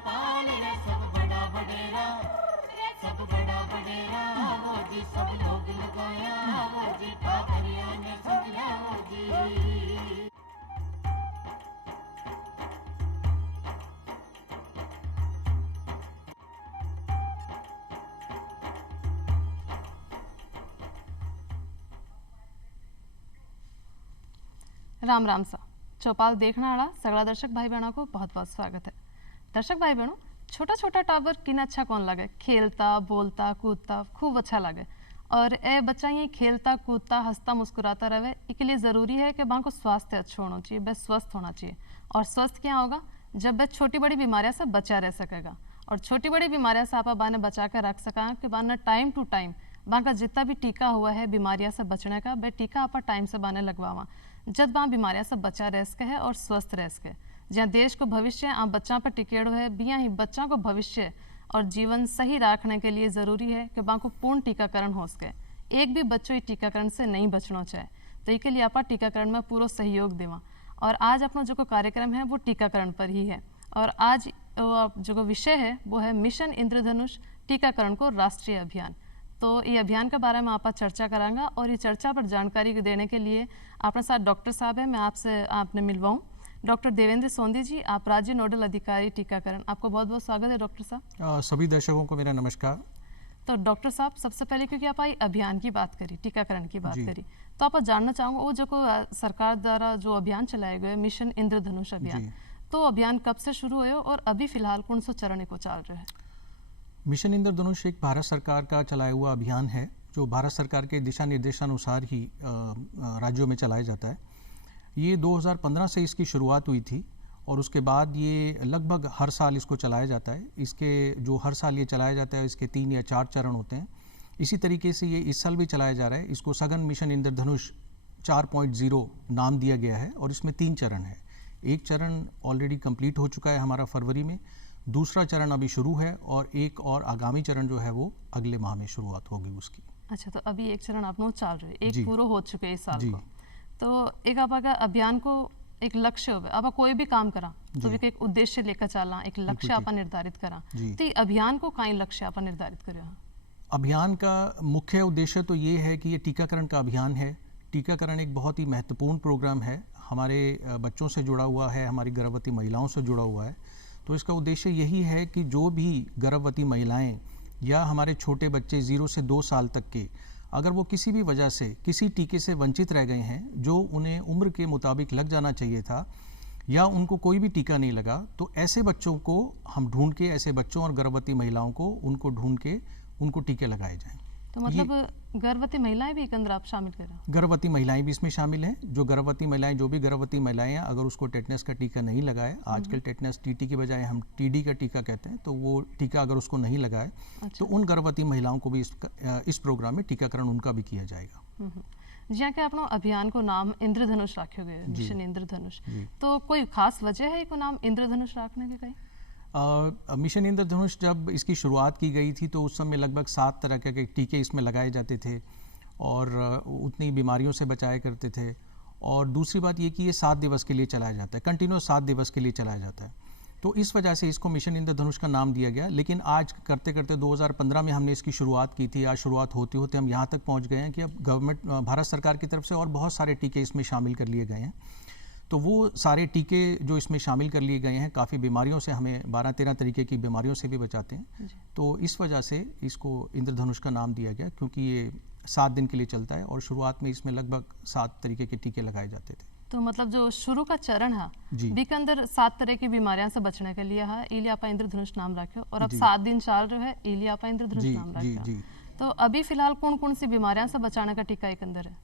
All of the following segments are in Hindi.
पाल रे सब बड़ा बडेरा, सब बड़ा बडेरा वो जी सब लोग लगाया वो जी ठाकरिया ने सदिया वो जी। राम राम सा चौपाल देखने वाला सगड़ा दर्शक भाई बहनों को बहुत बहुत स्वागत है। दर्शक भाई बहनों, छोटा छोटा टावर किन अच्छा कौन लगे, खेलता बोलता कूदता खूब अच्छा लगे। और ए बच्चा ये खेलता कूदता हंसता मुस्कुराता रहे, इसके लिए ज़रूरी है कि वहाँ को स्वास्थ्य अच्छा होना चाहिए, वह स्वस्थ होना चाहिए। और स्वस्थ क्या होगा जब वह छोटी बड़ी बीमारियों से बचा रह सकेगा। और छोटी बड़ी बीमारियों से आप बाने बचा कर रख सका कि बाना टाइम टू टाइम वहाँ का जितना भी टीका हुआ है बीमारियों से बचने का, वह टीका आप टाइम से बाने लगवावा जब वहाँ बीमारियों से बचा रह सके है और स्वस्थ रह सके। जहाँ देश को भविष्य आप बच्चा पर टिकेड़ है, बिया ही बच्चा को भविष्य और जीवन सही रखने के लिए ज़रूरी है कि वहाँ को पूर्ण टीकाकरण हो सके। एक भी बच्चों टीकाकरण से नहीं बचना चाहे, तो इसके लिए आप टीकाकरण में पूरा सहयोग देवा। और आज अपना जो कार्यक्रम है वो टीकाकरण पर ही है। और आज जो विषय है वो है मिशन इंद्रधनुष टीकाकरण को राष्ट्रीय अभियान। तो ये अभियान के बारे में आप चर्चा करांगा और ये चर्चा पर जानकारी देने के लिए अपने साथ डॉक्टर साहब हैं। मैं आपने मिलवाऊँ डॉक्टर देवेंद्र सोंदी जी, आप राज्य नोडल अधिकारी टीकाकरण। आपको बहुत बहुत स्वागत है डॉक्टर साहब। सभी दर्शकों को मेरा नमस्कार। तो डॉक्टर साहब, सबसे पहले क्योंकि आप अभियान की बात करी, टीकाकरण की बात करी, तो आप जानना चाहूँगा वो जो सरकार द्वारा जो अभियान चलाए गए मिशन इंद्रधनुष अभियान, तो अभियान कब से शुरू हुए और अभी फिलहाल कौन सा चरण को चल रहा है? मिशन इंद्रधनुष एक भारत सरकार का चलाया हुआ अभियान है जो भारत सरकार के दिशा निर्देशानुसार ही राज्यों में चलाया जाता है। ये 2015 से इसकी शुरुआत हुई थी और उसके बाद ये लगभग हर साल इसको चलाया जाता है। इसके जो हर साल ये चलाया जाता है इसके 3 या 4 चरण होते हैं। इसी तरीके से ये इस साल भी चलाया जा रहा है। इसको सघन मिशन इंद्रधनुष 4.0 नाम दिया गया है और इसमें 3 चरण है। एक चरण ऑलरेडी कंप्लीट हो चुका है हमारा फरवरी में, दूसरा चरण अभी शुरू है और एक और आगामी चरण जो है वो अगले माह में शुरुआत होगी उसकी। अच्छा, तो अभी एक चरण आप लोग चल रहे हैं, एक पूरा हो चुके हैं इस साल को। तो एक आप अभियान को एक लक्ष्य हो, अब कोई भी काम करा तो भी एक उद्देश्य लेकर चला, एक लक्ष्य आप निर्धारित करा, तो अभियान को कई लक्ष्य आप निर्धारित करें? अभियान का मुख्य उद्देश्य तो ये है कि ये टीकाकरण का अभियान है। टीकाकरण एक बहुत ही महत्वपूर्ण प्रोग्राम है, हमारे बच्चों से जुड़ा हुआ है, हमारी गर्भवती महिलाओं से जुड़ा हुआ है। तो इसका उद्देश्य यही है कि जो भी गर्भवती महिलाएं या हमारे छोटे बच्चे 0 से 2 साल तक के अगर वो किसी भी वजह से किसी टीके से वंचित रह गए हैं जो उन्हें उम्र के मुताबिक लग जाना चाहिए था या उनको कोई भी टीका नहीं लगा, तो ऐसे बच्चों को हम ढूंढ के, ऐसे बच्चों और गर्भवती महिलाओं को उनको ढूंढ के उनको टीके लगाए जाएं। तो मतलब गर्भवती महिलाएं भी एक अंदर आप शामिल करें? गर्भवती महिलाएं भी इसमें शामिल हैं। जो गर्भवती महिलाएं, जो भी गर्भवती महिलाएं हैं, अगर उसको टेटनस का टीका नहीं लगाए, आजकल टेटनस टीटी की बजाय हम टीडी का टीका कहते हैं, तो वो टीका अगर उसको नहीं लगाए तो उन गर्भवती महिलाओं को भी इस प्रोग्राम में टीकाकरण उनका भी किया जाएगा। जी के अपना अभियान को नाम इंद्रधनुष रखे गए, मिशन इंद्रधनुष, तो कोई खास वजह है को नाम इंद्रधनुष रखने के? कहीं मिशन इंद्रधनुष जब इसकी शुरुआत की गई थी तो उस समय लगभग 7 तरह के टीके इसमें लगाए जाते थे और उतनी बीमारियों से बचाया करते थे। और दूसरी बात ये कि ये 7 दिवस के लिए चलाया जाता है, कंटिन्यूस 7 दिवस के लिए चलाया जाता है। तो इस वजह से इसको मिशन इंद्रधनुष का नाम दिया गया। लेकिन आज करते करते 2015 में हमने इसकी शुरुआत की थी। आज शुरुआत होते होते हम यहाँ तक पहुँच गए हैं कि अब भारत सरकार की तरफ से और बहुत सारे टीके इसमें शामिल कर लिए गए हैं। तो वो सारे टीके जो इसमें शामिल कर लिए गए हैं काफ़ी बीमारियों से, हमें 12-13 तरीके की बीमारियों से भी बचाते हैं। तो इस वजह से इसको इंद्रधनुष का नाम दिया गया, क्योंकि ये 7 दिन के लिए चलता है और शुरुआत में इसमें लगभग 7 तरीके के टीके लगाए जाते थे। तो मतलब जो शुरू का चरण है बी के अंदर 7 तरह की बीमारियों से बचने के लिए है, इलिया आप इंद्रधनुष नाम रखे और अब 7 दिन चल रहे हैं, इलिया आप इंद्रधनुष नाम रखे। तो अभी फिलहाल कौन कौन सी बीमारियों से बचाने का टीका एक अंदर है?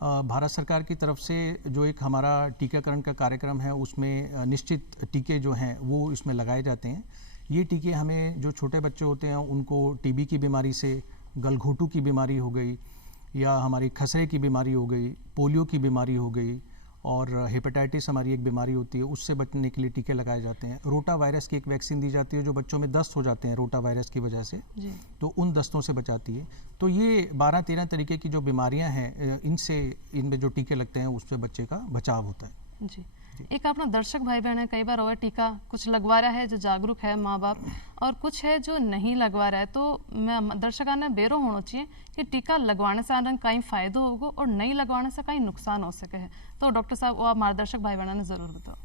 भारत सरकार की तरफ से जो एक हमारा टीकाकरण का कार्यक्रम है उसमें निश्चित टीके जो हैं वो इसमें लगाए जाते हैं। ये टीके हमें, जो छोटे बच्चे होते हैं उनको टीबी की बीमारी से, गलघोटू की बीमारी हो गई या हमारी खसरे की बीमारी हो गई, पोलियो की बीमारी हो गई और हेपेटाइटिस हमारी एक बीमारी होती है, उससे बचने के लिए टीके लगाए जाते हैं। रोटा वायरस की एक वैक्सीन दी जाती है जो बच्चों में दस्त हो जाते हैं रोटा वायरस की वजह से, तो उन दस्तों से बचाती है। तो ये 12-13 तरीके की जो बीमारियां हैं इनमें जो टीके लगते हैं उससे बच्चे का बचाव होता है। जी, एक अपना दर्शक भाई बहन है, कई बार और टीका कुछ लगवा रहा है जो जागरूक है माँ बाप, और कुछ है जो नहीं लगवा रहा है, तो मैं दर्शकान बेरो होना चाहिए कि टीका लगवाने से आने कहीं फायदो होगा और नहीं लगवाने से कहीं नुकसान हो सके है। तो डॉक्टर साहब वो आप मार्गदर्शक भाई बहन ने ज़रूर बताओ।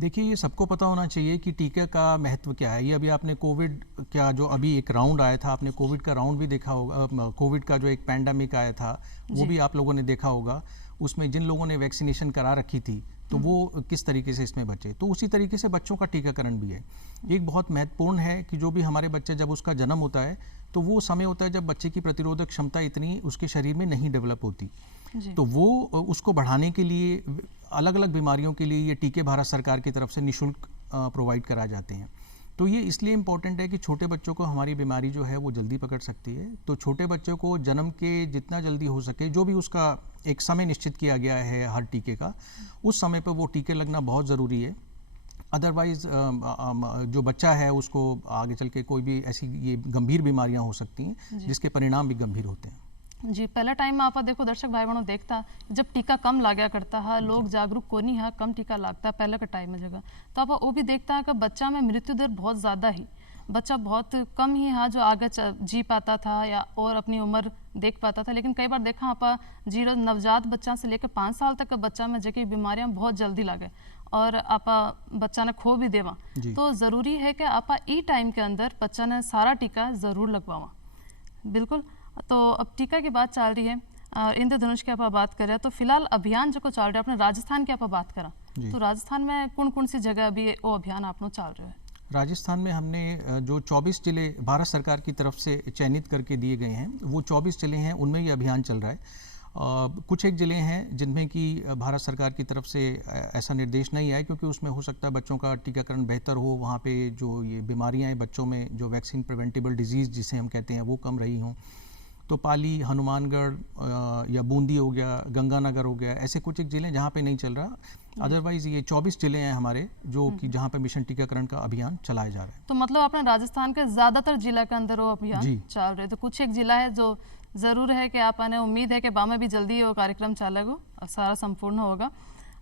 देखिए, ये सबको पता होना चाहिए कि टीके का महत्व क्या है। ये अभी आपने कोविड का जो अभी एक राउंड आया था, आपने कोविड का राउंड भी देखा होगा। कोविड का जो एक पैंडेमिक आया था वो भी आप लोगों ने देखा होगा। उसमें जिन लोगों ने वैक्सीनेशन करा रखी थी तो वो किस तरीके से इसमें बचे। तो उसी तरीके से बच्चों का टीकाकरण भी है। एक बहुत महत्वपूर्ण है कि जो भी हमारे बच्चे, जब उसका जन्म होता है तो वो समय होता है जब बच्चे की प्रतिरोधक क्षमता इतनी उसके शरीर में नहीं डेवलप होती। तो वो उसको बढ़ाने के लिए अलग अलग बीमारियों के लिए ये टीके भारत सरकार की तरफ से निःशुल्क प्रोवाइड कराए जाते हैं। तो ये इसलिए इम्पोर्टेंट है कि छोटे बच्चों को हमारी बीमारी जो है वो जल्दी पकड़ सकती है। तो छोटे बच्चों को जन्म के जितना जल्दी हो सके, जो भी उसका एक समय निश्चित किया गया है हर टीके का, उस समय पर वो टीके लगना बहुत ज़रूरी है। अदरवाइज़ जो बच्चा है उसको आगे चल के कोई भी ऐसी ये गंभीर बीमारियां हो सकती हैं जिसके परिणाम भी गंभीर होते हैं। जी, पहला टाइम में आप देखो दर्शक भाई बहनों देखता जब टीका कम लाग्या करता है, लोग जागरूक को नहीं है, कम टीका लागता है पहले के टाइम में जगह, तो आप वो भी देखता है कि बच्चा में मृत्यु दर बहुत ज़्यादा ही, बच्चा बहुत कम ही है जो आगे जी पाता था या और अपनी उम्र देख पाता था। लेकिन कई बार देखा आप जीरो नवजात बच्चा से लेकर 5 साल तक के बच्चा में जगह बीमारियां बहुत जल्दी लागे और आप बच्चा ने खो भी देवा। तो ज़रूरी है कि आप ई टाइम के अंदर बच्चा ने सारा टीका ज़रूर लगवावा। बिल्कुल। तो अब टीका की बात चल रही है, इंद्रधनुष की आप बात करें तो फिलहाल अभियान जो चल रहा है अपने राजस्थान की आप बात करा, तो राजस्थान में कौन कौन सी जगह अभी वो अभियान आप चल रहा है? राजस्थान में हमने जो 24 जिले भारत सरकार की तरफ से चयनित करके दिए गए हैं, वो 24 जिले हैं, उनमें ये अभियान चल रहा है। कुछ एक ज़िले हैं जिनमें कि भारत सरकार की तरफ से ऐसा निर्देश नहीं आया, क्योंकि उसमें हो सकता है बच्चों का टीकाकरण बेहतर हो, वहाँ पे जो ये बीमारियाँ हैं बच्चों में, जो वैक्सीन प्रिवेंटेबल डिजीज़ जिसे हम कहते हैं, वो कम रही हों। तो पाली, हनुमानगढ़ या बूंदी हो गया, गंगानगर हो गया, ऐसे कुछ एक ज़िले जहाँ पे नहीं चल रहा। अदरवाइज़ ये 24 ज़िले हैं हमारे जो कि जहाँ पे मिशन टीकाकरण का अभियान चलाया जा रहा है। तो मतलब अपने राजस्थान के ज़्यादातर जिला के अंदर वो अभियान चल रहे, तो कुछ एक जिला है जो ज़रूर है कि आपने उम्मीद है कि बामे भी जल्दी वो कार्यक्रम चलेगा और सारा संपूर्ण होगा।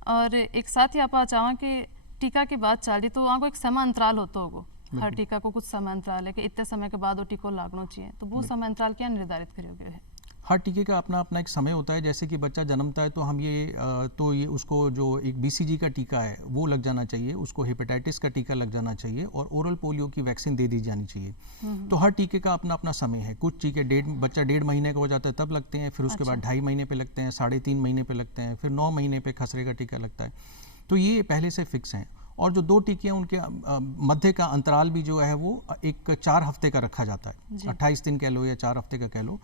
और एक साथ ही आप चाहें कि टीका की बात चल रही तो वहाँ को एक समय अंतराल होता होगा, हर टीका को कुछ समय अंतराल है कि इतने समय के बाद वो टीका लागना चाहिए, तो वो समय अंतराल क्या निर्धारित करोगे है? हर टीके का अपना अपना एक समय होता है। जैसे कि बच्चा जन्मता है तो हम ये उसको जो एक BCG का टीका है वो लग जाना चाहिए, उसको हेपेटाइटिस का टीका लग जाना चाहिए और ओरल पोलियो की वैक्सीन दे दी जानी चाहिए। तो हर टीके का अपना अपना समय है। कुछ टीके बच्चा 1.5 महीने का हो जाता है तब लगते हैं, फिर उसके बाद 2.5 महीने पे लगते हैं, 3.5 महीने पे लगते हैं, फिर 9 महीने पे खसरे का टीका लगता है। तो ये पहले से फिक्स हैं। और जो 2 टीके हैं उनके मध्य का अंतराल भी जो है वो एक 4 हफ्ते का रखा जाता है, 28 दिन कह लो या 4 हफ्ते का कह लो।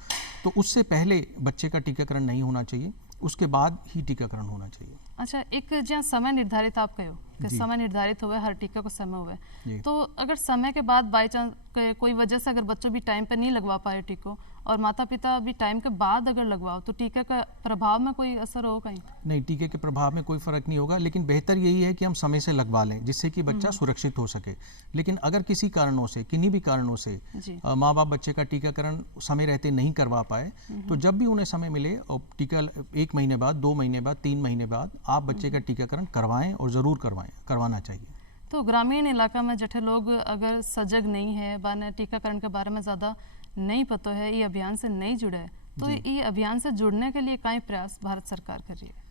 तो उससे पहले बच्चे का टीकाकरण नहीं होना चाहिए, उसके बाद ही टीकाकरण होना चाहिए। अच्छा, एक जहाँ समय निर्धारित आप कहो कि समय निर्धारित हुए, हर टीका को समय हुए, तो अगर समय के बाद बाई चांस कोई वजह से अगर बच्चों भी टाइम पे नहीं लगवा पाए टीको और माता पिता भी टाइम के बाद अगर लगवाओ, तो टीके का प्रभाव में कोई असर हो कहीं? नहीं, टीके के प्रभाव में कोई फर्क नहीं होगा, लेकिन बेहतर यही है कि हम समय से लगवा लें जिससे कि बच्चा सुरक्षित हो सके। लेकिन अगर किसी कारणों से, किन्हीं भी कारणों से माँ बाप बच्चे का टीकाकरण समय रहते नहीं करवा पाए, तो जब भी उन्हें समय मिले और टीका 1 महीने बाद, 2 महीने बाद, 3 महीने बाद आप बच्चे का टीकाकरण करवाएं और ज़रूर करवाना चाहिए। तो ग्रामीण इलाका में जठे लोग अगर सजग नहीं है, बाने टीकाकरण के बारे में ज़्यादा नहीं पता है, ये अभियान से नहीं जुड़े है, तो ये अभियान से जुड़ने के लिए कई प्रयास भारत सरकार कर रही है?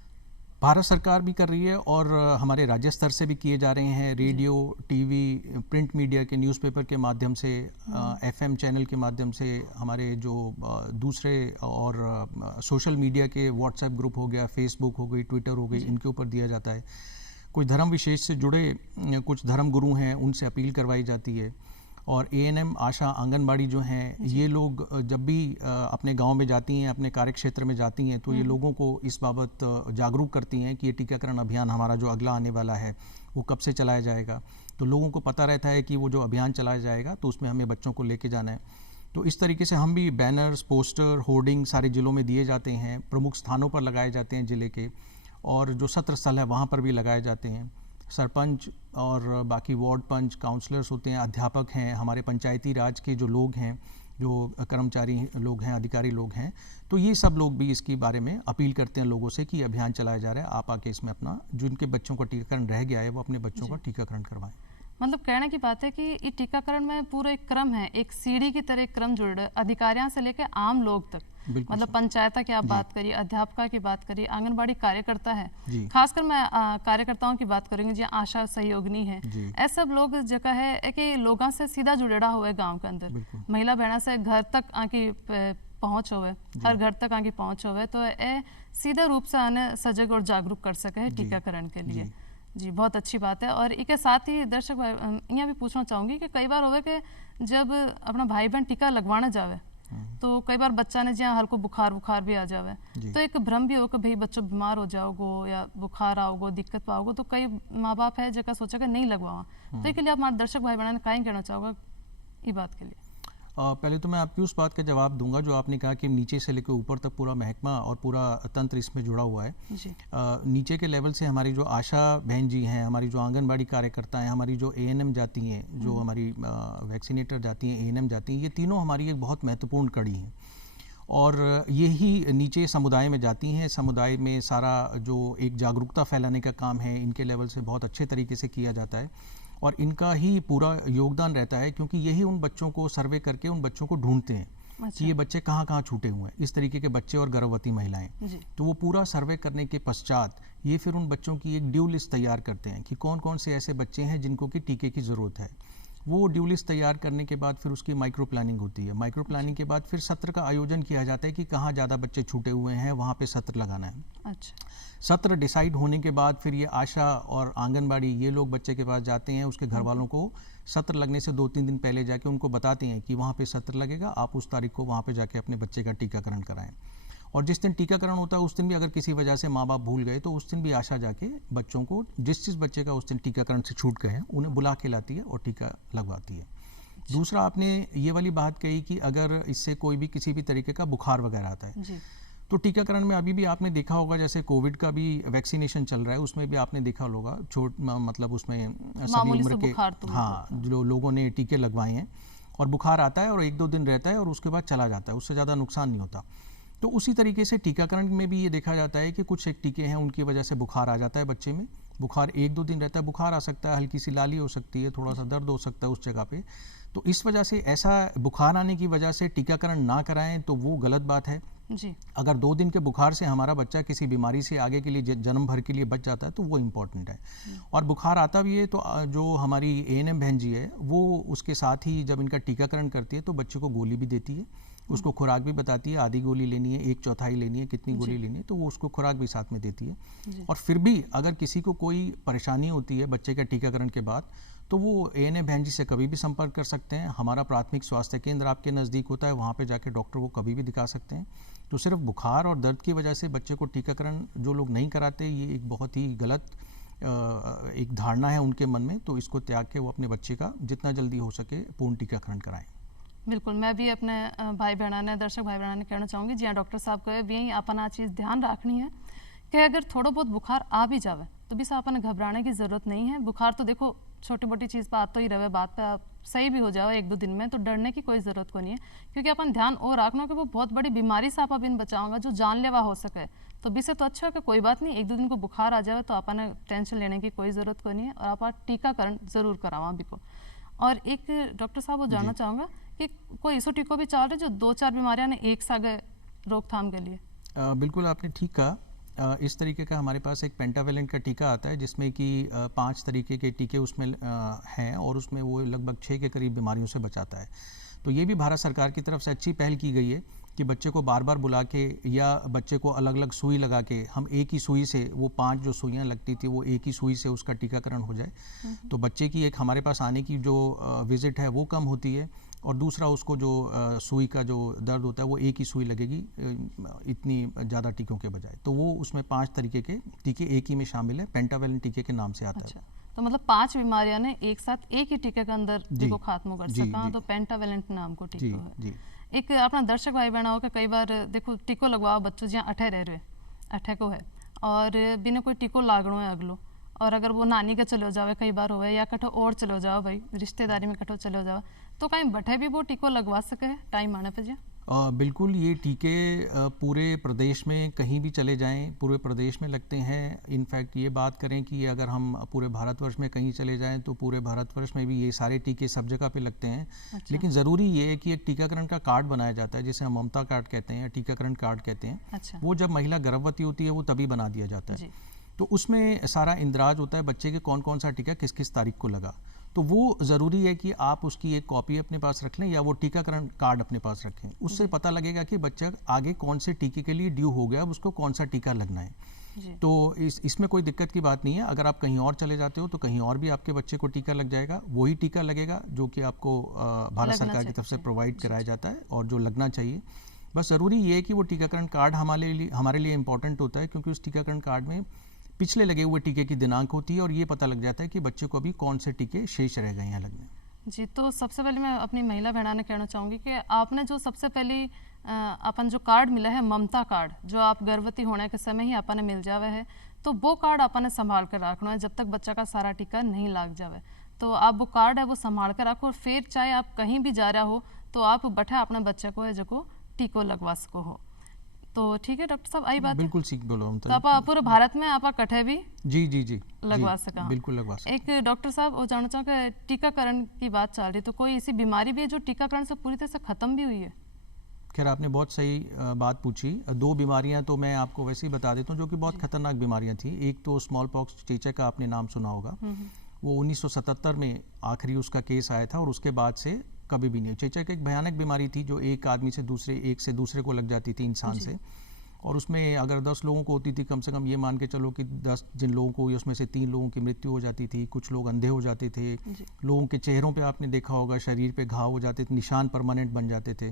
भारत सरकार भी कर रही है और हमारे राज्य स्तर से भी किए जा रहे हैं। रेडियो, टीवी, प्रिंट मीडिया के न्यूज़पेपर के माध्यम से, FM चैनल के माध्यम से, हमारे जो दूसरे और सोशल मीडिया के व्हाट्सएप ग्रुप हो गया, फेसबुक हो गई, ट्विटर हो गई, इनके ऊपर दिया जाता है। कुछ धर्म विशेष से जुड़े कुछ धर्म गुरु हैं, उनसे अपील करवाई जाती है। और ANM, आशा, आंगनबाड़ी जो हैं, ये लोग जब भी अपने गांव में जाती हैं, अपने कार्य क्षेत्र में जाती हैं, तो ये लोगों को इस बाबत जागरूक करती हैं कि ये टीकाकरण अभियान हमारा जो अगला आने वाला है वो कब से चलाया जाएगा। तो लोगों को पता रहता है कि वो जो अभियान चलाया जाएगा तो उसमें हमें बच्चों को लेके जाना है। तो इस तरीके से हम भी बैनर्स, पोस्टर, होर्डिंग सारे ज़िलों में दिए जाते हैं, प्रमुख स्थानों पर लगाए जाते हैं ज़िले के, और जो सत्र स्थल है वहाँ पर भी लगाए जाते हैं। सरपंच और बाकी वार्ड पंच, काउंसलर्स होते हैं, अध्यापक हैं, हमारे पंचायती राज के जो लोग हैं, जो कर्मचारी लोग हैं, अधिकारी लोग हैं, तो ये सब लोग भी इसके बारे में अपील करते हैं लोगों से कि अभियान चलाया जा रहा है, आप आके इसमें अपना जिनके बच्चों का टीकाकरण रह गया है वो अपने बच्चों का टीकाकरण करवाएं। मतलब कहने की बात है कि ये टीकाकरण में पूरा एक क्रम है, एक सीढ़ी की तरह एक क्रम जुड़ रहा है, अधिकारियों से लेकर आम लोग तक। मतलब पंचायत की आप बात करिए, अध्यापका की बात करिए, आंगनबाड़ी कार्यकर्ता है, खासकर मैं कार्यकर्ताओं की बात करूंगी जो आशा सहयोगिनी है, ऐसे सब लोग जगह है कि लोगों से सीधा जुड़ेड़ा हुआ है गांव के अंदर, महिला बहना से घर तक आके पहुंच होवे, हर घर तक आके पहुंच होवे, तो ये सीधा रूप से आने सजग और जागरूक कर सके टीकाकरण के लिए। जी बहुत अच्छी बात है। और इसके साथ ही दर्शक यहाँ भी पूछना चाहूँगी कि कई बार होवे कि जब अपना भाई बहन टीका लगवाने जावे तो कई बार बच्चा ने जहाँ हल्को बुखार भी आ जावे, तो एक भ्रम भी हो कि भाई बच्चों बीमार हो जाओगो या बुखार आओगो, दिक्कत पाओगो, तो कई माँ बाप है जगह सोचा कि नहीं लगवावा, तो इसके लिए आप हमारे दर्शक भाई बहन कहीं कहना चाहोगे ये बात के लिए? पहले तो मैं आपकी उस बात का जवाब दूंगा जो आपने कहा कि नीचे से लेकर ऊपर तक पूरा महकमा और पूरा तंत्र इसमें जुड़ा हुआ है। नीचे के लेवल से हमारी जो आशा बहन जी हैं, हमारी जो आंगनबाड़ी कार्यकर्ता हैं, हमारी जो एएनएम जाती हैं, जो हमारी वैक्सीनेटर जाती हैं, एएनएम जाती हैं, ये तीनों हमारी एक बहुत महत्वपूर्ण कड़ी हैं और यही नीचे समुदाय में जाती हैं। समुदाय में सारा जो एक जागरूकता फैलाने का काम है इनके लेवल से बहुत अच्छे तरीके से किया जाता है और इनका ही पूरा योगदान रहता है क्योंकि यही उन बच्चों को सर्वे करके उन बच्चों को ढूंढते हैं कि ये बच्चे कहाँ कहाँ छूटे हुए हैं, इस तरीके के बच्चे और गर्भवती महिलाएं। तो वो पूरा सर्वे करने के पश्चात ये फिर उन बच्चों की एक ड्यू लिस्ट तैयार करते हैं कि कौन कौन से ऐसे बच्चे हैं जिनको कि टीके की ज़रूरत है। वो ड्यू लिस्ट तैयार करने के बाद फिर उसकी माइक्रो प्लानिंग होती है। माइक्रो प्लानिंग के बाद फिर सत्र का आयोजन किया जाता है कि कहाँ ज़्यादा बच्चे छूटे हुए हैं, वहाँ पे सत्र लगाना है। अच्छा। सत्र डिसाइड होने के बाद फिर ये आशा और आंगनबाड़ी ये लोग बच्चे के पास जाते हैं, उसके घर वालों को सत्र लगने से 2-3 दिन पहले जाके उनको बताते हैं कि वहाँ पे सत्र लगेगा, आप उस तारीख को वहाँ पे जाके अपने बच्चे का टीकाकरण कराएं। और जिस दिन टीकाकरण होता है उस दिन भी अगर किसी वजह से माँ बाप भूल गए तो उस दिन भी आशा जाके बच्चों को जिस बच्चे का उस दिन टीकाकरण से छूट गए हैं उन्हें बुला के लाती है और टीका लगवाती है। दूसरा, आपने ये वाली बात कही कि अगर इससे कोई भी किसी भी तरीके का बुखार वगैरह आता है तो टीकाकरण में अभी भी आपने देखा होगा जैसे कोविड का भी वैक्सीनेशन चल रहा है, उसमें भी आपने देखा होगा मतलब उसमें सभी उम्र के जो लोगों ने टीके लगवाए हैं और बुखार आता है और 1-2 दिन रहता है और उसके बाद चला जाता है, उससे ज़्यादा नुकसान नहीं होता। तो उसी तरीके से टीकाकरण में भी ये देखा जाता है कि कुछ एक टीके हैं उनकी वजह से बुखार आ जाता है बच्चे में, बुखार 1-2 दिन रहता है, बुखार आ सकता है, हल्की सी लाली हो सकती है, थोड़ा सा दर्द हो सकता है उस जगह पे। तो इस वजह से ऐसा बुखार आने की वजह से टीकाकरण ना कराएं तो वो गलत बात है जी। अगर 2 दिन के बुखार से हमारा बच्चा किसी बीमारी से आगे के लिए जन्म भर के लिए बच जाता है तो वो इम्पॉर्टेंट है। और बुखार आता भी है तो जो हमारी एएनएम बहन जी है वो उसके साथ ही जब इनका टीकाकरण करती है तो बच्चे को गोली भी देती है, उसको खुराक भी बताती है, आधी गोली लेनी है, 1/4 लेनी है, कितनी गोली लेनी है, तो वो उसको खुराक भी साथ में देती है। और फिर भी अगर किसी को कोई परेशानी होती है बच्चे का टीकाकरण के बाद तो वो एएनएम बहन जी से कभी भी संपर्क कर सकते हैं। हमारा प्राथमिक स्वास्थ्य केंद्र आपके नज़दीक होता है, वहाँ पे जाके डॉक्टर को कभी भी दिखा सकते हैं। तो सिर्फ बुखार और दर्द की वजह से बच्चे को टीकाकरण जो लोग नहीं कराते, ये एक बहुत ही गलत एक धारणा है उनके मन में, तो इसको त्याग के वो अपने बच्चे का जितना जल्दी हो सके पूर्ण टीकाकरण कराएं। बिल्कुल, मैं भी अपने भाई बहना ने, दर्शक भाई बहना ने कहना चाहूँगी जी हाँ, डॉक्टर साहब कहे भी यही अपन आ चीज़ ध्यान रखनी है कि अगर थोड़ा बहुत बुखार आ भी जावे तो भी अपन घबराने की ज़रूरत नहीं है। बुखार तो देखो छोटी मोटी चीज़ पर आते ही रहे, बात पे आप सही भी हो जाओ 1-2 दिन में, तो डरने की कोई ज़रूरत को नहीं है क्योंकि अपन ध्यान और रखना कि वो बहुत बड़ी बीमारी से आप इन बचाऊंगा जो जानलेवा हो सके। तो भी से तो अच्छा है कि कोई बात नहीं, 1-2 दिन को बुखार आ जाए तो अपन टेंशन लेने की कोई ज़रूरत को नहीं है और आप टीकाकरण ज़रूर करावा भी को। और एक डॉक्टर साहब वो जानना चाहूँगा कि कोई ऐसा टीका भी चल रहा है जो 2-4 बीमारियां ने एक साथ रोकथाम के लिए? बिल्कुल आपने ठीक कहा। इस तरीके का हमारे पास एक पेंटावेलेंट का टीका आता है जिसमें कि 5 तरीके के टीके उसमें हैं और उसमें वो लगभग 6 के करीब बीमारियों से बचाता है। तो ये भी भारत सरकार की तरफ से अच्छी पहल की गई है कि बच्चे को बार बार बुला के या बच्चे को अलग अलग सुई लगा के हम एक ही सुई से, वो 5 जो सुइयाँ लगती थी वो एक ही सुई से उसका टीकाकरण हो जाए। तो बच्चे की एक हमारे पास आने की जो विज़िट है वो कम होती है और दूसरा उसको जो सुई का जो दर्द होता है वो एक ही सुई लगेगी इतनी ज़्यादा टीकों के बजाय। तो वो उसमें 5 तरीके के टीके एक ही में शामिल है, पेंटावेलेंट टीके के नाम से आता है। तो मतलब 5 बीमारियां ने एक साथ एक ही टीके के अंदर को खात्मा कर सका, तो पेंटावेलेंट नाम को टीका है। एक अपना दर्शक भाई बहना हो के कई बार देखो टीको लगवाओ बच्चों जहाँ अठे रह रहे अठे को है और बिना कोई टीको लागणो है अगलो और अगर वो नानी के चलो जावे कई बार होवे या कठो और चलो जाओ भाई रिश्तेदारी में कठो चलो जाओ तो कहीं बैठे भी वो टीको लगवा सके है टाइम आने पे जी? बिल्कुल, ये टीके पूरे प्रदेश में कहीं भी चले जाएं पूरे प्रदेश में लगते हैं। इनफैक्ट ये बात करें कि अगर हम पूरे भारतवर्ष में कहीं चले जाएं तो पूरे भारतवर्ष में भी ये सारे टीके सब जगह पे लगते हैं। अच्छा। लेकिन ज़रूरी ये है कि एक टीकाकरण का कार्ड बनाया जाता है जिसे हम ममता कार्ड कहते हैं या टीकाकरण कार्ड कहते हैं। अच्छा। वो जब महिला गर्भवती होती है वो तभी बना दिया जाता है। जी। तो उसमें सारा इंद्राज होता है बच्चे के कौन कौन सा टीका किस किस तारीख को लगा। तो वो ज़रूरी है कि आप उसकी एक कॉपी अपने पास रख लें या वो टीकाकरण कार्ड अपने पास रखें। उससे पता लगेगा कि बच्चा आगे कौन से टीके के लिए ड्यू हो गया, अब उसको कौन सा टीका लगना है। जी। तो इसमें कोई दिक्कत की बात नहीं है। अगर आप कहीं और चले जाते हो तो कहीं और भी आपके बच्चे को टीका लग जाएगा। वही टीका लगेगा जो कि आपको भारत लगना सरकार की तरफ से चाहिए। प्रोवाइड कराया जाता है और जो लगना चाहिए। बस ज़रूरी ये है कि वो टीकाकरण कार्ड हमारे लिए इम्पॉर्टेंट होता है क्योंकि उस टीकाकरण कार्ड में पिछले लगे हुए टीके की दिनांक होती है और ये पता लग जाता है कि बच्चे को अभी कौन से टीके शेष रह गए हैं लगने। जी, तो सबसे पहले मैं अपनी महिला बहना ने कहना चाहूँगी कि आपने जो सबसे पहली अपन जो कार्ड मिला है ममता कार्ड जो आप गर्भवती होने के समय ही अपन ने मिल जावे है तो वो कार्ड अपन ने संभाल कर रखना है जब तक बच्चा का सारा टीका नहीं लग जावे। तो आप वो कार्ड है वो संभाल कर रखो और फिर चाहे आप कहीं भी जा रहा हो तो आप बैठे अपने बच्चे को है जो टीको लगवा सको हो। तो ठीक है डॉक्टर साहब आई बात बिल्कुल सीख बोलो हम तो आप पूरे भारत में आप कठे भी जी जी जी लगवा जी, सका। बिल्कुल लगवा सका। एक डॉक्टर साहब वो जानना चाहूँ कि टीकाकरण की बात चल रही तो कोई ऐसी बीमारी भी है जो टीकाकरण से पूरी तरह से खत्म भी हुई है? खैर आपने बहुत सही बात पूछी। दो बीमारियां तो मैं आपको वैसे ही बता देता हूँ जो कि बहुत खतरनाक बीमारियां थी। एक तो स्मॉल पॉक्स चेचक का आपने नाम सुना होगा। वो 1977 में आखिरी उसका केस आया था और उसके बाद से कभी भी नहीं। चेचक एक भयानक बीमारी थी जो एक आदमी से दूसरे को लग जाती थी इंसान से। और उसमें अगर 10 लोगों को होती थी कम से कम ये मान के चलो कि 10 जिन लोगों को हुई उसमें से 3 लोगों की मृत्यु हो जाती थी। कुछ लोग अंधे हो जाते थे। लोगों के चेहरों पे आपने देखा होगा शरीर पे घाव हो जाते थे, निशान परमानेंट बन जाते थे।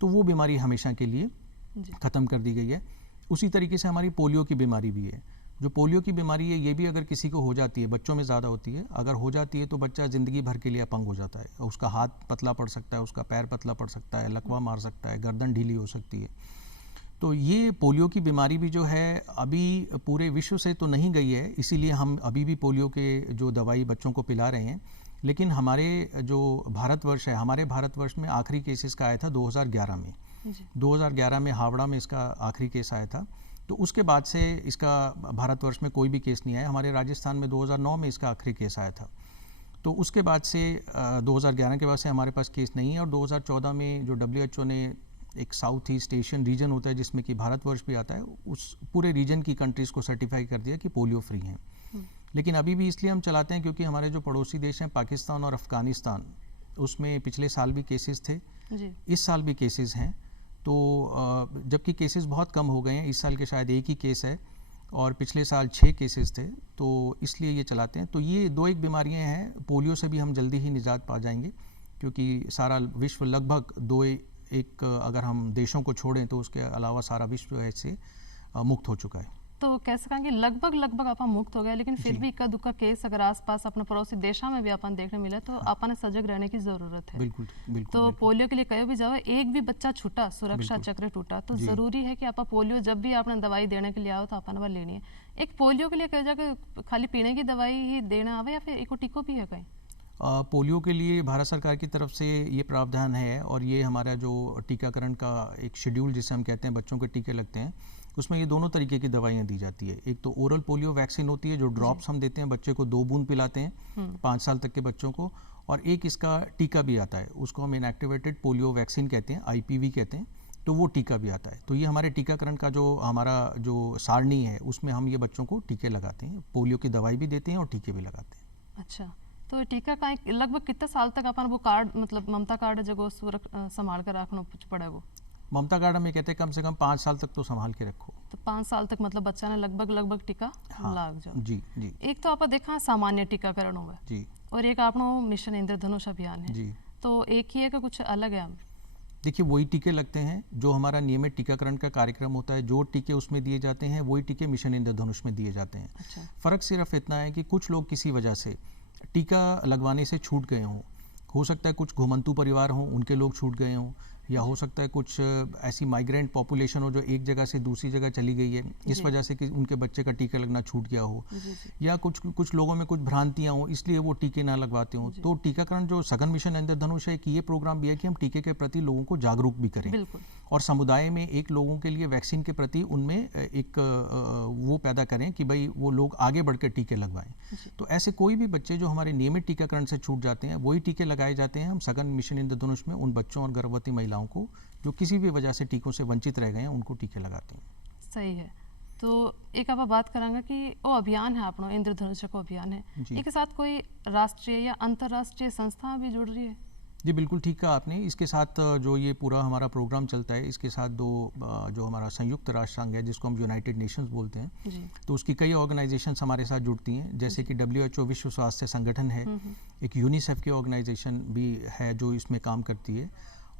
तो वो बीमारी हमेशा के लिए ख़त्म कर दी गई है। उसी तरीके से हमारी पोलियो की बीमारी भी है। जो पोलियो की बीमारी है ये भी अगर किसी को हो जाती है, बच्चों में ज़्यादा होती है, अगर हो जाती है तो बच्चा ज़िंदगी भर के लिए अपंग हो जाता है। उसका हाथ पतला पड़ सकता है, उसका पैर पतला पड़ सकता है, लकवा मार सकता है, गर्दन ढीली हो सकती है। तो ये पोलियो की बीमारी भी जो है अभी पूरे विश्व से तो नहीं गई है, इसीलिए हम अभी भी पोलियो के जो दवाई बच्चों को पिला रहे हैं। लेकिन हमारे जो भारतवर्ष है, हमारे भारतवर्ष में आखिरी केसेस का आया था 2011 में। 2011 में हावड़ा में इसका आखिरी केस आया था। तो उसके बाद से इसका भारतवर्ष में कोई भी केस नहीं आया। हमारे राजस्थान में 2009 में इसका आखिरी केस आया था। तो उसके बाद से 2011 के बाद से हमारे पास केस नहीं है। और 2014 में जो WHO ने एक साउथ ईस्ट एशियन रीजन होता है जिसमें कि भारतवर्ष भी आता है, उस पूरे रीजन की कंट्रीज़ को सर्टिफाई कर दिया कि पोलियो फ्री हैं। लेकिन अभी भी इसलिए हम चलाते हैं क्योंकि हमारे जो पड़ोसी देश हैं पाकिस्तान और अफ़गानिस्तान, उसमें पिछले साल भी केसेस थे जी। इस साल भी केसेस हैं। तो जबकि केसेस बहुत कम हो गए हैं, इस साल के शायद एक ही केस है और पिछले साल 6 केसेस थे, तो इसलिए ये चलाते हैं। तो ये दो एक बीमारियां हैं। पोलियो से भी हम जल्दी ही निजात पा जाएंगे क्योंकि सारा विश्व लगभग एक अगर हम देशों को छोड़ें तो उसके अलावा सारा विश्व ऐसे मुक्त हो चुका है। तो कैसे कहेंगे लगभग अपन मुक्त हो गया, लेकिन फिर भी इक्का दुक्का केस अगर आसपास अपने पड़ोसी देशों में भी अपन देखने मिले तो अपन सजग रहने की जरूरत है। बिल्कुल बिल्कुल। तो बिल्कुल। पोलियो के लिए कहीं भी जाओ एक भी बच्चा छूटा सुरक्षा चक्र टूटा तो जरूरी है कि आप पोलियो जब भी आपने दवाई देने के लिए आओ तो अपन वह लेनी है। एक पोलियो के लिए कह जाके खाली पीने की दवाई ही देना आवे या फिर एक टीको भी है कहीं? पोलियो के लिए भारत सरकार की तरफ से ये प्रावधान है और ये हमारा जो टीकाकरण का एक शेड्यूल जिसे हम कहते हैं बच्चों के टीके लगते हैं, उसमें ये दोनों तरीके की दवाइयाँ दी जाती है। एक तो ओरल पोलियो वैक्सीन होती है जो ड्रॉप्स हम देते हैं, बच्चे को 2 बूंद पिलाते हैं 5 साल तक के बच्चों को। और एक इसका टीका भी आता है, उसको हम इनएक्टिवेटेड पोलियो वैक्सीन कहते हैं, IPV कहते हैं। तो वो टीका भी आता है। तो ये हमारे टीकाकरण का हमारा जो सारणी है उसमें हम ये बच्चों को टीके लगाते हैं, पोलियो की दवाई भी देते हैं और टीके भी लगाते हैं। अच्छा, तो टीका का लगभग कितने साल तक अपन वो कार्ड मतलब ममता कार्ड जगह संभाल कर रखना पड़ेगा? ममता कार्ड हम ये कहते हैं कम से कम 5 साल तक तो संभाल के रखो। तो 5 साल तक मतलब बच्चा ने लगभग टीका लाग जाओ। जी जी। एक तो आप देखा सामान्य टीकाकरण होगा जी और एक आपनो मिशन इंद्रधनुष अभियान है जी। तो एक ही है कि कुछ अलग है? देखिए वही टीके लगते हैं जो हमारा नियमित टीकाकरण का कार्यक्रम होता है, जो टीके उसमें दिए जाते हैं वही टीके मिशन इंद्रधनुष में दिए जाते हैं। अच्छा। फ़र्क सिर्फ इतना है कि कुछ लोग किसी वजह से टीका लगवाने से छूट गए हों। हो सकता है कुछ घुमंतु परिवार हों, उनके लोग छूट गए हों, या हो सकता है कुछ ऐसी माइग्रेंट पॉपुलेशन हो जो एक जगह से दूसरी जगह चली गई है, इस वजह से कि उनके बच्चे का टीका लगना छूट गया हो, या कुछ लोगों में कुछ भ्रांतियाँ हो इसलिए वो टीके ना लगवाते हों। तो टीकाकरण जो सघन मिशन इंद्रधनुष है कि ये प्रोग्राम भी है कि हम टीके के प्रति लोगों को जागरूक भी करें और समुदाय में एक लोगों के लिए वैक्सीन के प्रति उनमें एक वो पैदा करें कि भाई वो लोग आगे बढ़कर टीके लगवाएं। तो ऐसे कोई भी बच्चे जो हमारे नियमित टीकाकरण से छूट जाते हैं वही टीके लगाए जाते हैं। हम सघन मिशन इंद्रधनुष में उन बच्चों और गर्भवती महिलाओं को जो किसी भी वजह से टीकों से वंचित रह गए हैं उनको टीके लगाते हैं। सही है। तो एक आप बात करांगा कि वो अभियान है अपना इंद्रधनुष को अभियान है, इसके साथ कोई राष्ट्रीय या अंतर्राष्ट्रीय संस्था भी जुड़ रही है? जी बिल्कुल ठीक कहा आपने। इसके साथ जो ये पूरा हमारा प्रोग्राम चलता है इसके साथ जो हमारा संयुक्त राष्ट्र संघ है जिसको हम यूनाइटेड नेशंस बोलते हैं, तो उसकी कई ऑर्गेनाइजेशंस हमारे साथ जुड़ती हैं, जैसे कि WHO विश्व स्वास्थ्य संगठन है, एक यूनिसेफ की ऑर्गेनाइजेशन भी है जो इसमें काम करती है,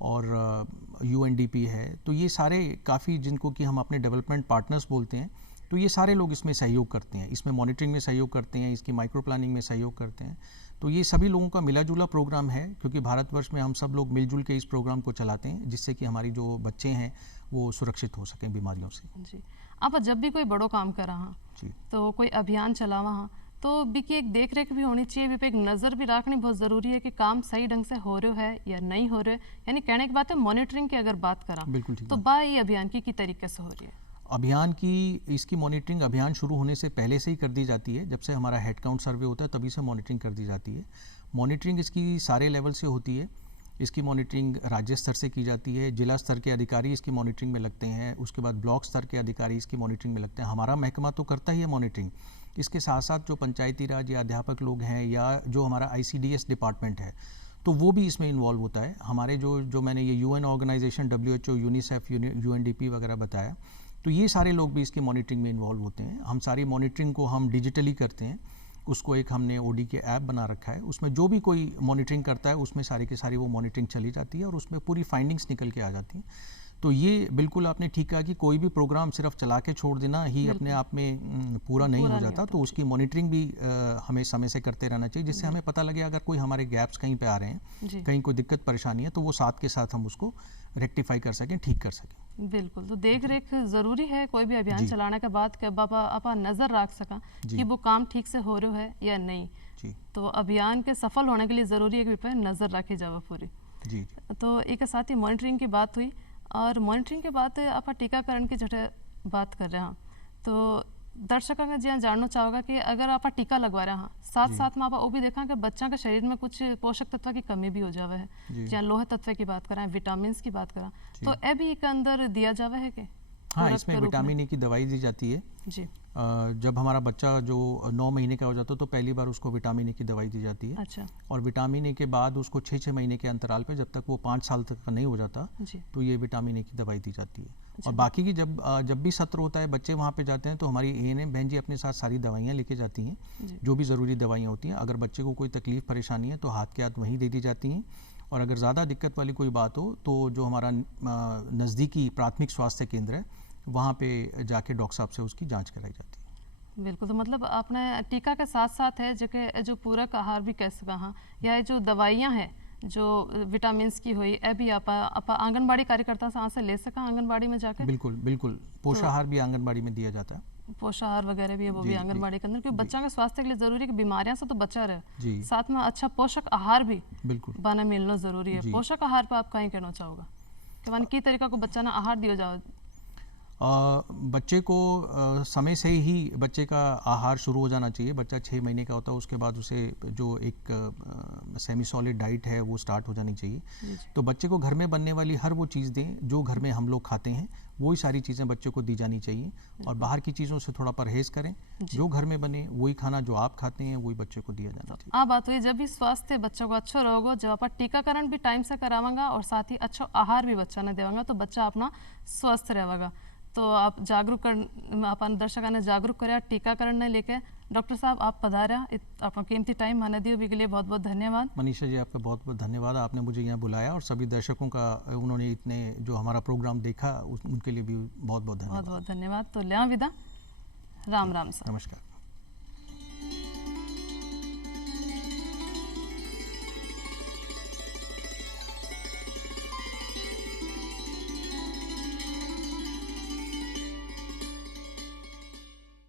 और UNDP है। तो ये सारे काफ़ी जिनको कि हम अपने डेवलपमेंट पार्टनर्स बोलते हैं, तो ये सारे लोग इसमें सहयोग करते हैं, इसमें मॉनिटरिंग में सहयोग करते हैं, इसकी माइक्रो प्लानिंग में सहयोग करते हैं। तो ये सभी लोगों का मिला जुला प्रोग्राम है क्योंकि भारतवर्ष में हम सब लोग मिलजुल के इस प्रोग्राम को चलाते हैं जिससे कि हमारी जो बच्चे हैं वो सुरक्षित हो सकें बीमारियों से। जी आप जब भी कोई बड़ो काम कर रहा जी तो कोई अभियान चलावा हाँ तो बी की एक देख रेख भी होनी चाहिए, बी पे एक नज़र भी रखनी बहुत ज़रूरी है कि काम सही ढंग से हो रहे है या नहीं हो रहे, यानी कहने की बात है मॉनिटरिंग की अगर बात करा बिल्कुल ठीक तो बा ये अभियान की तरीके से हो रही है। अभियान की इसकी मॉनिटरिंग अभियान शुरू होने से पहले से ही कर दी जाती है, जब से हमारा हेड काउंट सर्वे होता है तभी से मॉनिटरिंग कर दी जाती है। मॉनिटरिंग इसकी सारे लेवल से होती है, इसकी मॉनिटरिंग राज्य स्तर से की जाती है, जिला स्तर के अधिकारी इसकी मॉनिटरिंग में लगते हैं, उसके बाद ब्लॉक स्तर के अधिकारी इसकी मॉनिटरिंग में लगते हैं। हमारा महकमा तो करता ही है मॉनिटरिंग, इसके साथ साथ जो पंचायती राज या अध्यापक लोग हैं या जो हमारा ICDS डिपार्टमेंट है तो वो भी इसमें इन्वॉल्व होता है। हमारे जो मैंने ये UN organisation WHO, UNICEF, UNDP वगैरह बताया, तो ये सारे लोग भी इसकी मॉनिटरिंग में इन्वॉल्व होते हैं। हम सारी मॉनिटरिंग को हम डिजिटली करते हैं, उसको एक हमने OD के ऐप बना रखा है, उसमें जो भी कोई मॉनिटरिंग करता है उसमें सारी की सारी वो मॉनिटरिंग चली जाती है और उसमें पूरी फाइंडिंग्स निकल के आ जाती हैं। तो ये बिल्कुल आपने ठीक कहा कि कोई भी प्रोग्राम सिर्फ चला के छोड़ देना ही अपने आप में पूरा नहीं हो जाता, तो उसकी मॉनिटरिंग भी हमें समय से करते रहना चाहिए जिससे हमें पता लगे अगर कोई हमारे गैप्स कहीं पे आ रहे हैं, कहीं कोई दिक्कत परेशानी है तो वो साथ के साथ हम उसको रेक्टिफाई कर सकें, ठीक कर सकें। बिल्कुल, तो देख रेख जरूरी है कोई भी अभियान चलाने के बाद कि बाबा आप नजर रख सका कि वो काम ठीक से हो रहा है या नहीं। जी। तो अभियान के सफल होने के लिए जरूरी है कि पे नजर रखी जाए पूरी। जी। तो एक साथ ही मॉनिटरिंग की बात हुई और मॉनिटरिंग के बाद आप टीकाकरण की जटे बात कर रहे हैं, तो दर्शकों का जी जानना चाहोगा कि अगर आप टीका लगवा रहे हैं साथ साथ में आप वो भी देखा कि बच्चा के शरीर में कुछ पोषक तत्व की कमी भी हो जावे है, या लोह तत्व की बात करें, विटामिन की बात करें, तो ये भी एक अंदर दिया जावे है कि? हाँ, इसमें विटामिन E की दवाई दी जाती है जी। जब हमारा बच्चा जो 9 महीने का हो जाता है तो पहली बार उसको विटामिन E की दवाई दी जाती है। अच्छा। और विटामिन E के बाद उसको 6-6 महीने के अंतराल पे जब तक वो 5 साल तक का नहीं हो जाता तो ये विटामिन E की दवाई दी जाती है। और बाकी की जब भी सत्र होता है बच्चे वहाँ पे जाते हैं तो हमारी ANM बहन जी अपने साथ सारी दवाइयाँ लेके जाती हैं, जो भी ज़रूरी दवाइयाँ होती हैं। अगर बच्चे को कोई तकलीफ़ परेशानी है तो हाथ के हाथ वहीं दे दी जाती हैं, और अगर ज़्यादा दिक्कत वाली कोई बात हो तो जो हमारा नज़दीकी प्राथमिक स्वास्थ्य केंद्र है वहाँ पे जाके डॉक्टर साहब से उसकी जांच कराई जाती है। बिल्कुल, तो मतलब आपने टीका के साथ साथ है जो पूरक आहार भी कह सका हाँ, या जो दवाइयाँ हैं जो विटामिन की हुई ए भी आप आंगनबाड़ी कार्यकर्ता से ले सका आंगनबाड़ी में जाके? बिल्कुल बिल्कुल, पोषाहार भी आंगनबाड़ी में दिया जाता है। पोषाहार वगैरह भी है वो भी आंगनबाड़ी के अंदर, क्योंकि बच्चा के स्वास्थ्य के लिए जरूरी है कि बीमारियां से तो बचा रहे, साथ में अच्छा पोषक आहार भी बिल्कुल बना मिलना जरूरी है। पोषक आहार पे आप कहीं कहना चाहोगा कि मान की तरीका को बच्चा ना आहार दिया जाओ? बच्चे को समय से ही बच्चे का आहार शुरू हो जाना चाहिए। बच्चा 6 महीने का होता है उसके बाद उसे जो एक सेमी सॉलिड डाइट है वो स्टार्ट हो जानी चाहिए। तो बच्चे को घर में बनने वाली हर वो चीज़ दें जो घर में हम लोग खाते हैं, वही सारी चीज़ें बच्चे को दी जानी चाहिए, और बाहर की चीज़ों से थोड़ा परहेज़ करें। जो घर में बने वही खाना जो आप खाते हैं वही बच्चे को दिया जाना चाहिए। आप बात हुई जब भी स्वास्थ्य बच्चों को अच्छा रहोगा, जब आप टीकाकरण भी टाइम से करावांगा और साथ ही अच्छा आहार भी बच्चा ने देवांगा तो बच्चा अपना स्वस्थ रहेगा। तो आप जागरूक कर अपन दर्शकों ने जागरूक कराया टीकाकरण ने लेके। डॉक्टर साहब आप पधारा, आपका कीमती टाइम माने दियो भी के लिए बहुत बहुत धन्यवाद। मनीषा जी आपका बहुत बहुत धन्यवाद, आपने मुझे यहाँ बुलाया और सभी दर्शकों का उन्होंने इतने जो हमारा प्रोग्राम देखा उनके लिए भी बहुत बहुत धन्यवाद। बहुत बहुत धन्यवाद। तो लिया विदा, राम राम साहब। नमस्कार।